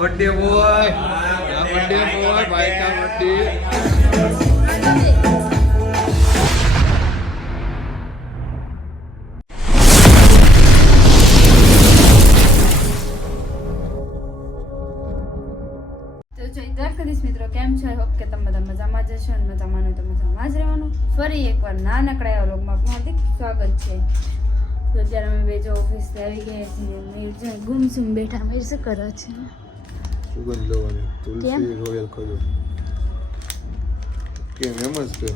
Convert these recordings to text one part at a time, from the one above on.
Birthday boy birthday boy ભાઈ કા birthday કરીશ મિત્રો કેમ છો? હોપ કે તમે બધા મજામાં હશો અને મજામાં તો મજામાં જ રહેવાનું. ફરી એકવાર નાનકડા એવા લોગમાં સ્વાગત છે. તો અત્યારે બે જો ઓફિસ આવી ગયા છીએ ગુમસુમ બેઠા. મિર શું છે? સુગંધ લેવાની તુલસી રોયલ ખજૂર કેમ એમ જ કે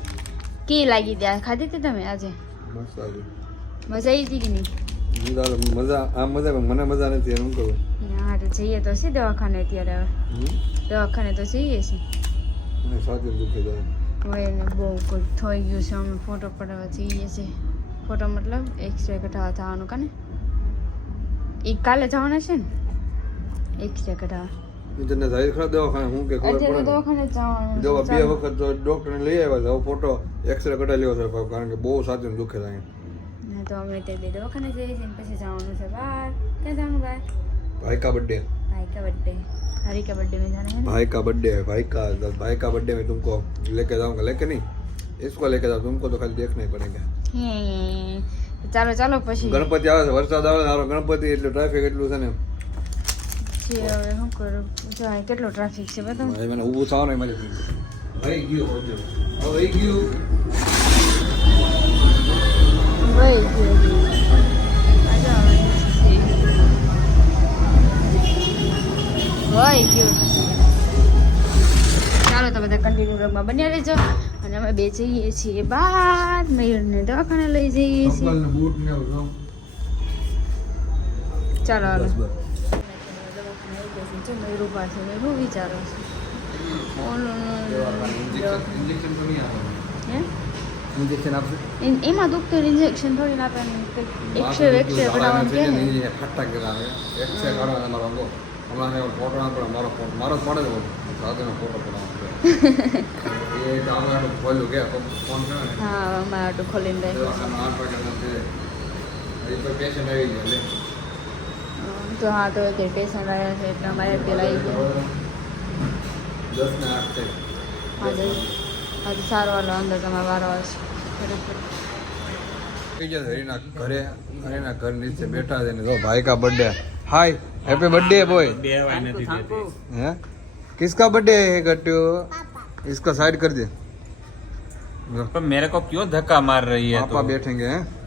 કે લાગી ત્યાં ખાધી તી તમે આજે આવી મજા આવી હતી કે નહીં મજા મજા મજા મને મજા નથી એનું કહું હા તો જઈએ તો સી દવાખાને અત્યારે હવે દવાખાને તો જઈએ છે સાથે દુખે જાય હવે એને બહુ કોઈ થઈ ગયું છે અમે ફોટો પડવા જઈએ છીએ ફોટો મતલબ એક્સરે કઢાવવા થવાનું કાને એ કાલે જવાના છે ને એક્સરે કઢાવવા તને જાહેર ખરા દવાખાને હું કે ખબર અત્યારે પડે ને? દવાખાને જ જવાનું છે. દવા બે વખત તો ડોક્ટરને લઈ આવ્યા છે હવે ફોટો એક્સરે કઢાવી લેવો છે કારણ કે બહુ સાથે દુખે છે અહીંયા હા, તો અમે તે બે દવાખાને જઈએ છીએ ને પછી જવાનું છે બહાર ક્યાં જવાનું બહાર भाई का बर्थडे भाई का बर्थडे हरी का बर्थडे में जाना है ना भाई का बर्थडे है भाई का भाई का बर्थडे में तुमको लेके जाऊंगा लेके नहीं इसको लेके जाओ तुमको तो खाली देखना ही पड़ेगा હે. ચાલો ચાલો પછી ગણપતિ આવે છે વરસાદ આવે છે હારો ગણપતિ એટલે ટ્રાફિક એટલું છે ને હવે શું કરું? જો અહીં કેટલો ટ્રાફિક છે બધા. ભાઈ મને ઊભું થવાનું હોય મારી ભાઈ ગયું હોજો ગયું. વહી ગયો. આ જો હવે. વહી ગયું. ચાલો તો બધા કન્ટિન્યુ બ્લોગમાં બન્યા રહેજો. અને અમે બે જઈએ છીએ બાદ મયુરને દવાખાને લઈ જઈએ છીએ. ને ને. ચાલો હાલો બસ બસ દવાખાને આવી ગયા છે જો મયુર ઊભા છે મયુર શું વિચારો છે? ઓલું એમાં દુખતું ઇન્જેક્શન થોડી આપે એક્સરે એક્સરે કઢાવવાનું કે ને. ફાટા કાઢવા મારો હમણાં મેં ફોટો મારો ફોટો મારો જ ફોટો પડાવવાનો એ ડાઉનલોડ ખોલ્યું કે ફોન કરે ને. હા આટલું ખોલીને तो हाँ तो घंटे से हमारे से इतना हमारे पिलाई दस मिनट हाँ। दस हाँ सार वाला अंदर तो हमारे वाला किसका मेरे को क्यों धक्का मार रही है पापा तो? बैठेंगे है?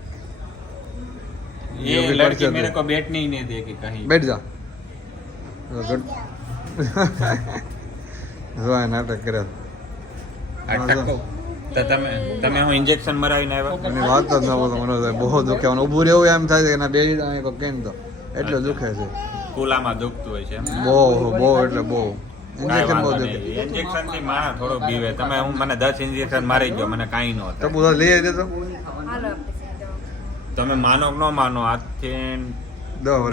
ये भी लड़की बढ़ मेरे जाते। को बैठने ही नहीं देगी कहीं बैठ जा लो, गुड જો આ નાટક કરે આ ટકો તો તમે તમે હું ઇન્જેક્શન મરાવીને આવ્યા એની વાત જ ના બોલો મને તો બહુ દુખે મને ઊભું રહેવું એમ થાય છે કે ના બે અહીં કેમ તો એટલો દુખે છે કુલામાં દુખતું હોય છે એમ? બહુ બહુ એટલે બહુ કાંઈ ઇન્જેક્શન બહુ વાંધો દુખે નહીં. ઇન્જેક્શન થી માણસ થોડો બીવે તમે હું મને દસ ઇન્જેક્શન મારી ગયો મને કાંઈ ન તો થાય બધા લઈ આવી દેતો હાલો આપણે દવા તમે માનો કે ન માનો આજથી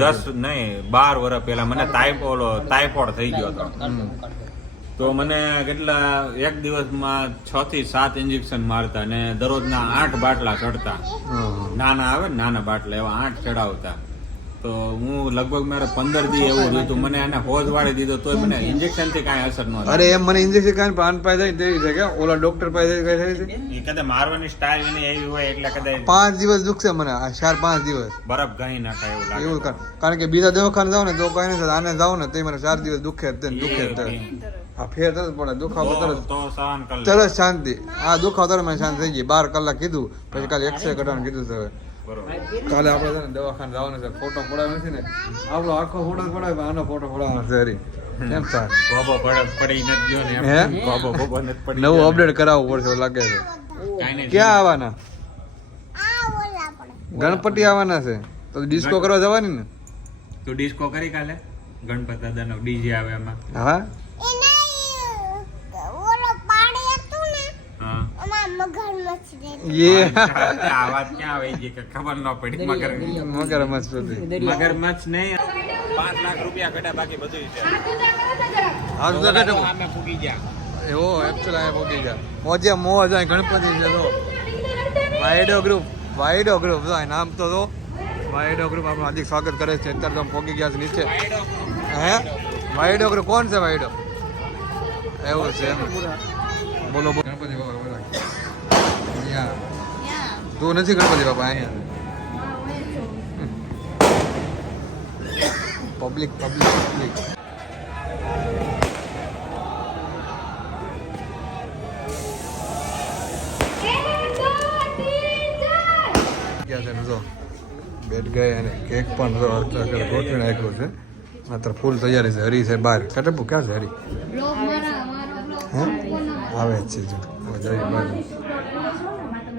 દસ નહીં બાર વર્ષ પહેલા મને ટાઈફો ઓલો ટાઈફોઇડ થઈ ગયો હતો. તો મને કેટલા એક દિવસમાં છ થી સાત ઇન્જેક્શન મારતા ને દરરોજના આઠ બાટલા ચડતા. નાના આવે ને નાના બાટલા એવા આઠ ચડાવતા. તો હું લગભગ મારે પંદર દી એવું રહ્યું હતું. મને આને હોજ વાળી દીધો તોય મને ઇન્જેક્શનથી કાંઈ અસર ન અરે એમ મને ઇન્જેક્શન કાંઈ પ્રાણ પાય જાય ને તેવી છે કે ઓલા ડોક્ટર પાસે છે? એ કદાચ મારવાની સ્ટાઇલ એની એવી હોય એટલે કદાચ પાંચ દિવસ દુખશે મને આ ચાર પાંચ દિવસ. બરફ ગણી નાખાય એવું લાગે. એવું કર કારણ કે બીજા દવાખાને જાવ ને તો કઈ નથી આને જાવ ને તે મને ચાર દિવસ દુખે જ દુખે જ. આ ફેર તરત પડે દુખાવો તરત તો સહન કરી લે. તરત શાંતિ. આ દુખાવો તરત મને શાંતિ થઈ ગઈ બાર કલાક કીધું પછી કાલે એક્સરે કઢાવવાનું કીધું બરોબર કાલે આપણે છે ને દવાખાને જવાનું છે ફોટો પડાવ્યો નથી ને આપણો આખો ફોટો પડાવે આનો ફોટો પડાવવાનો છે હરી. કેમ સર ગોબો પડ- પડી નથી ગયો ને હે? ગોબો બોબો નથી પડી નવું અપડેટ કરાવવું પડશે લાગે છે. ક્યાં આવવાના? ગણપતિ આવવાના છે. તો ડિસ્કો કરવા જવાની ને? તું ડિસ્કો કરી કાલે? ગણપત દાદાનો ડીજે આવે એમાં. હા? ये આ મગરમચ્છ નહીં. પાંચ લાખ રૂપિયા ઘટ્યા બાકી બધું છે. આજ તો બેઠો અમે ફૂગી ગયા. એવો એકચ્યુઅલ આ ગયા. મોજે મોજ અહીં ગણપતિ છે તો વાયડો ગ્રુપ વાયડો ગ્રુપ નામ તો જો. વાયડો ગ્રુપ આપણું હાર્દિક સ્વાગત કરે છે. અત્યારે તો ફોગી ગયા છે નીચે. હે? વાયડો ગ્રુપ કોણ છે વાયડો? એવું છે એમ. બોલો બોલો. ગણપતિ અહીંયા તું નથી ગણપતિ બાપા અહીંયા? પબ્લિક પબ્લિક પબ્લિક બેટ ગયા અને કેક પણ ગોઠવી નાખ્યો છે. માત્ર ફૂલ તૈયારી છે હરી છે બહાર. કટપુ ક્યાં છે હરી? હે? આવે જ છે જો. જઈ બહાર.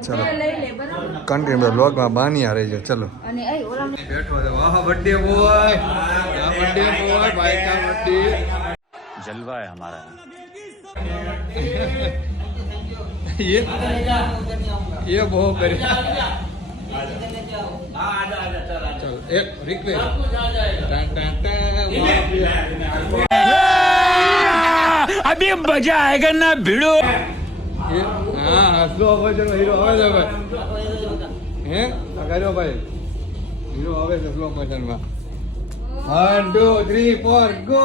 ચલો કન્ટિન્યુ બ્લોગમાં બાની રહી છે ચલો અને એ ઓલા બેઠો છે વાહ બર્થડે બોય આ બર્થડે બોય ભાઈ કા બર્થડે जलवा है हमारा ये ये बो करे चल एक रिक्वेस्ट टान टान टान अभी मजा आएगा ना भिड़ो હા હસલો હવે જેનો હીરો હવે હે? કર્યો ભાઈ. હીરો હવે છે slow મોશનમાં one three four go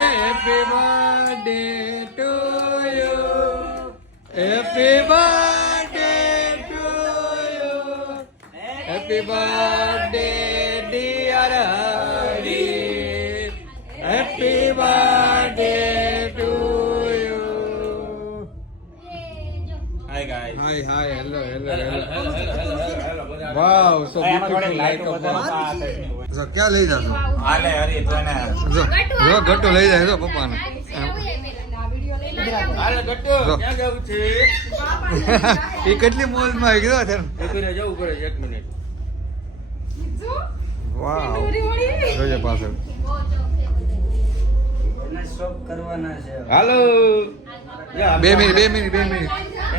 happy birthday to you happy birthday to you happy birthday dear happy birthday to you hi guys hi hi hello hello hello wow so beautiful like up ક્યાં લઈ જાશો? હાલે હરી તો એને જો જો ગટ્ટો લઈ જાય જો પપ્પાને. હાલે ગટ્ટુ ક્યાં જવું છે? એ કેટલી મોજમાં આવી ગયો છે જવું પડે એક મિનિટ. વાવ જોઈએ પાછળ. હાલો. બે મિનિટ બે મિનિટ બે મિનિટ.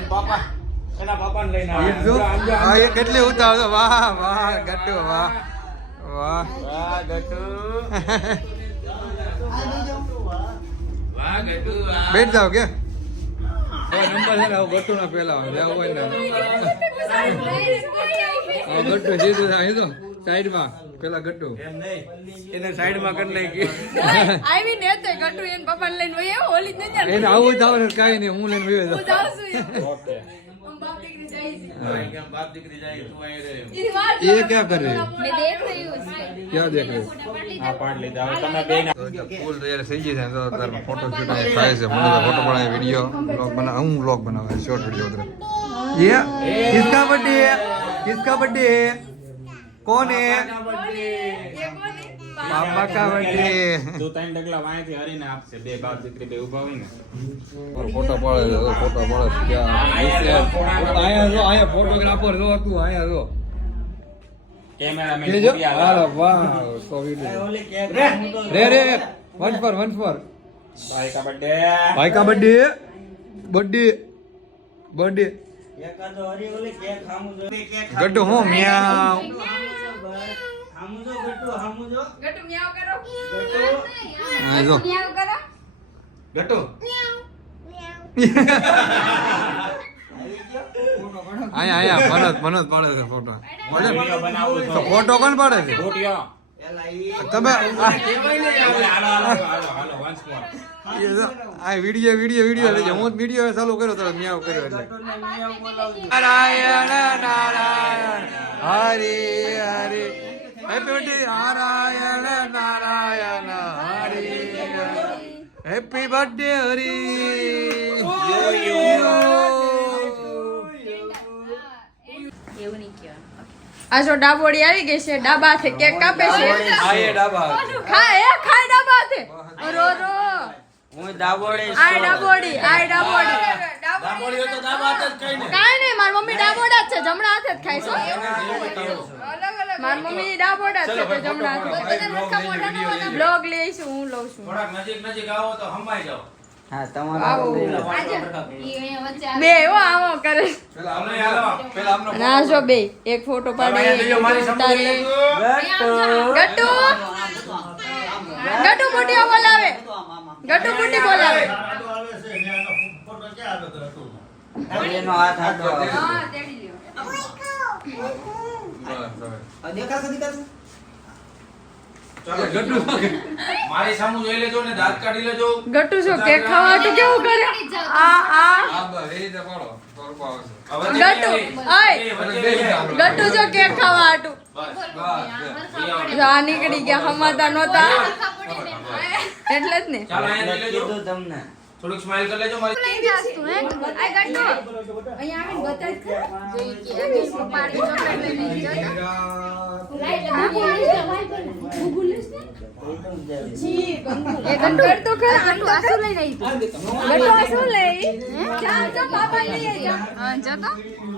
પાપા એના પાપાને લઈને આવ્યા. એ કેટલી ઉતાવળ. વાહ વાહ ગટ્ટુ વાહ વાહ. વાહ. વાહ બેઠ જાવ કે નંબર છે ને હવે ગટ્ટુ ના પેલા જેવું હોય ને. ગટ્ટુ સીધું થાય તો સાઈડમાં પેલા ગટ્ટુ એમ નહીં. એને કરી નાખી. આવી ને તે ગટુ એને પપ્પા લઈને વહી હોલી જ નથી એને આવું જ આવે કાંઈ નહીં હું લઈને વયો હું જાઉં જાઉં છું. ઓકે. हम बाप દીકરી જાય છે ભાઈ કેમ બાપ દીકરી જાય તું અહીં રહે इसकी बात ये क्या कर रहे हैं? मैं देख रही हूँ उसको ક્યાં દેખ રહ્યો હા પાડ લીધા હવે તમે બે ફૂલ તૈયાર થઈ ગઈ છે તો તારમાં ફોટો શૂટ અહીંયા થાય છે મને ફોટો પડાય વિડીયો બ્લોગ બના હું બ્લોગ બનાવે શોર્ટ વિડીયો ઉતરે ये किसका बर्थडे है किसका बर्थडे है कौन है બાબા કા વડે જો ત્રણ ડગલા વાંચી હરીને આપશે બે બાપ દીકરી બે ને. ફોટો પાડે ફોટો પાડે આયા જો ફોટોગ્રાફર જો તું આયા જો. કેમેરામેન હાલો વાહ તો વિડિયો ભાઈ કા બર્થડે ભાઈ કા હો મિયા હામુજો ગટુ હામુજો ગટુ મ્યાવ ફોટો. ફોટો કોણ પાડે છે? તમે આ વીડિયો વીડિયો વીડિયો લેજે હું વીડિયો ચાલુ કર્યો તો મ્યાવ કર્યો એટલે. નારાયણ હરે હરે. હેપી બર્થડે નારાયણ નારાયણ હરે હેપી બર્થડે હરી આ જો ડાબોડી આવી ગઈ છે ડાબા હાથે કેક કાપે છે. ખાય એ ખાય ડાબા હાથે. રો રો હું ડાબોડી આ ડાબોડી આ ડાબોડી ડાબોડી તો ડાબા હાથે જ ખાય ને. કાઈ નહીં મારી મમ્મી ડાબોડા જ છે જમણા હાથે જ ખાય છો. મારી મમ્મી ડાબોડા છે તો જમણા. બ્લોગ લઈશું હું લઉં છું. થોડાક નજીક નજીક આવો તો હમાઈ જાવ હા તમારો આવો. લઈ લો. બે હો આવો. કરે. આ જો બે એક ફોટો પાડે ઉતારે. ગટ્ટુ? ગટ્ટુ બુટીઓ બોલાવે. ગટ્ટુ બુટી બોલાવે. એનો હાથ આડો હા તેડી લ્યો. દેખાશે દેખાશે મારી સામુ જોઈ લેજો ને દાંત કાઢી લેજો. ગટુ છો કેક ખાવાતું કેવું કરે? આ આ. એ રીતે પાડો. આવશે ગટુ ઓય. ગટુ છો. કેક ખાવા હાટું બસ આ નીકળી ગયા હમાતા નહોતા. એટલે જ ને. ચાલો અહીંયા લેજો. તમને. થોડુંક સ્માઈલ કરી લેજો મારી નહીં જાસ તું હે? આ ગટુ અહીંયા આવીને બતાય કે જોઈ કે આ કેસ પાડી ચોકલેટ જી ગંગુ. એ ગંગર તો ખરા આટલું આસુ લઈને આવી ગટુ આસુ લઈ ચાલ તો બાબા લઈ આવી હા જા તો.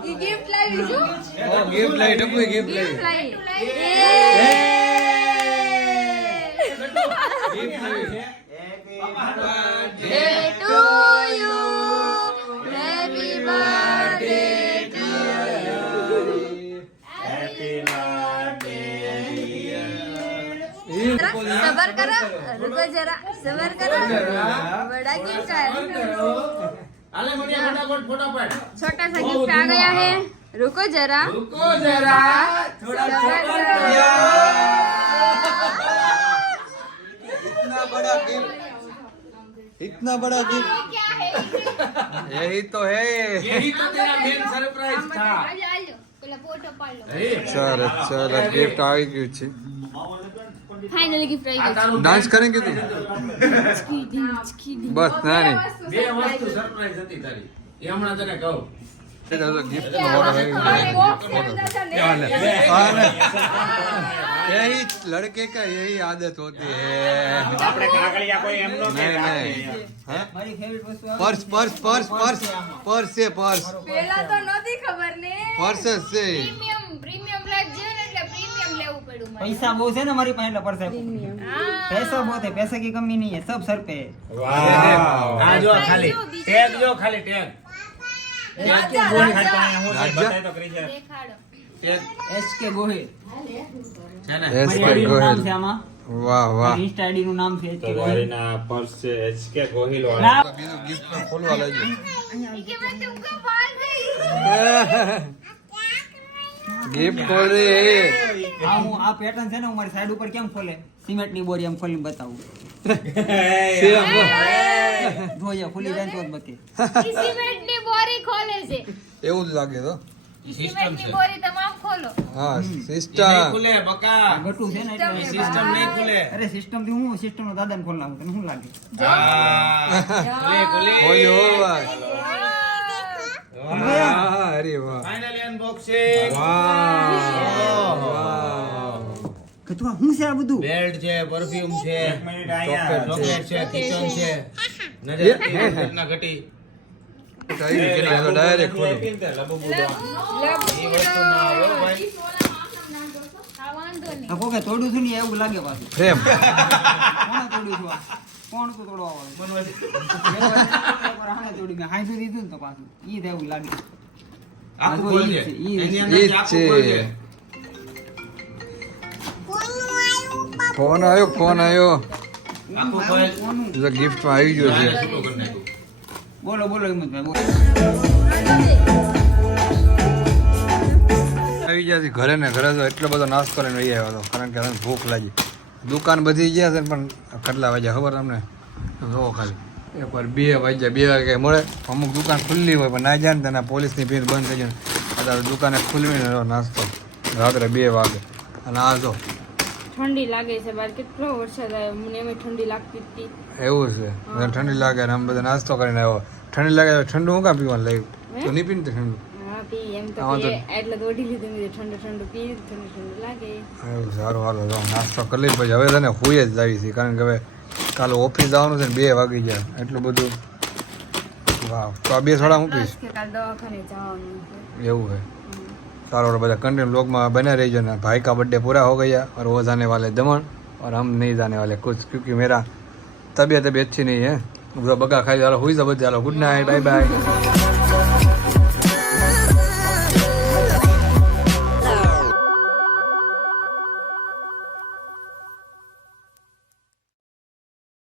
ઈ ગિફ્ટ લાવી છું. ગિફ્ટ લઈ ડબ્બુ ગિફ્ટ લઈ ગિફ્ટ લાવી. ગિફ્ટ લઈ सबर करो रुको जरा सबर करो बड़ा गिफ्ट है હાલે મળીએ ફટાફટ ફટાફટ छोटा सा गिफ्ट आ गया है रुको जरा રૂકો જરા सबर करो इतना बड़ा गिफ्ट इतना बड़ा गिफ्ट यही तो है यही तो तेरा मेन सरप्राइज था ચાલો ચાલો ગિફ્ટ આવી ગયું છે फाइनली गिफ्ट આ તારું ડાન્સ કરેંગે તું બસ ના નહીં બે વસ્તુ સરપ્રાઈઝ હતી તારી એ હમણાં તને કહું गिफ्ट यही लड़के का यही आदत होती है આપણે કાગળિયા કોઈ એમનો કે नहीं રાખે. नहीं हैं? મારી ફેવરિટ વસ્તુ આ purse purse purse purse purse से पर्स પેલા તો નહોતી ખબર ને पर्स से પ્રીમિયમ પ્રીમિયમ રાખજે પૈસા બહુ છે ને મારી પાસે એટલે પરસે પૈસા બહુ છે પૈસે કી કમી નહીં હે સબ સર પે. જો ખાલી ટેગ જો ખાલી ટેગ. કે ગોહી નું? નામ છે ગોહિલ. ગિફ્ટ ખોલે. આ હું આ પેટર્ન છે ને હું મારી સાઈડ ઉપર કેમ ખોલે? સિમેન્ટની બોરી એમ ખોલીને બતાવું. જોઈએ ખુલી જાય તો બકે. સિમેન્ટની બોરી ખોલે છે. એવું જ લાગે તો. સિસ્ટમ છે બોરી તમામ ખોલો. હા સિસ્ટમ ખુલે બકા. ગટુ છે ને સિસ્ટમ નહીં ખુલે. અરે સિસ્ટમથી હું સિસ્ટમ નો દાદાને ખોલના હું તને શું લાગે? હા. ભાઈ. વાહ અરે વાહ ફાઇનલી અનબોક્સિંગ વાહ છે આ બધું? બેલ્ટ છે પરફ્યુમ છે. ચોકલેટ કિચન છે નજર ઘટના ઘટી. ડાયરેક્ટ ખોલો. આપી ને તે લબુ બુડો. એ વસ્તુ ના આવે હો ભાઈ હા વાંધો નહીં. આ કોકે તોડ્યું છું ને એવું લાગે પાછું. ફ્રેમ. છું આ? કોણ તો તોડવા વાળું તોડ્યું મેં હાંસું દીધું ને તો પાછું. ઈ તો લાગે. આખું ઈ છે, ફોન આવ્યો ફોન આવ્યો. ગિફ્ટ આવી ગયો છે. બોલો બોલો આવી ગયા છે ઘરે ને ઘરે તો એટલો બધો નાસ્તો લઈને વહી આવ્યો હતો. કારણ કે ભૂખ લાગી. દુકાન બધી ગયા છે પણ કેટલા વાગ્યા ખબર તમને? જો ખાલી. એકવાર બે વાગ્યા બે વાગે મળે. અમુક દુકાન ખુલ્લી હોય પણ ના જાય ને તેના પોલીસની ભીડ બંધ થઈ જાય અત્યારે દુકાને ખુલવીને નાસ્તો. રાત્રે બે વાગે. અને આ જો. ઠંડી લાગે છે બાર કેટલો વરસાદ આવ્યો? મને એમ ઠંડી લાગતી હતી. એવું છે? ઠંડી લાગે ને આમ બધો નાસ્તો કરીને આવ્યો. ઠંડી લાગે ઠંડુ હું કાં પીવાનું લાગ્યું? તો નહીં પીને ઠંડુ. પી એમ તો આમાં તો- પીએ. એટલે તો ઓઢી લીધું મેં કીધું ઠંડુ ઠંડુ પી ઠંડુ ઠંડુ લાગે એવું સારું હાલો તો નાસ્તો કરી લઈ પછી હવે તને હુઈ જ જાવી છે કારણ કે હવે કાલે ઓફિસ જવાનું છે ને બે વાગી જાય એટલું બધું વાહ તો આ બે થોડા હું પીશ બસ કે કાલ દવાખાને જવાનું છે એવું है सारो और બધા कंटिन्यू ब्लॉग में बने रहिए ना भाई का बर्थडे पूरा हो गया और वो जाने वाले दमन और हम नहीं जाने वाले कुछ क्योंकि मेरा तबीयत अभी अच्छी नहीं है बगा खाई चलो हुई सब चलो गुड नाइट बाय बाय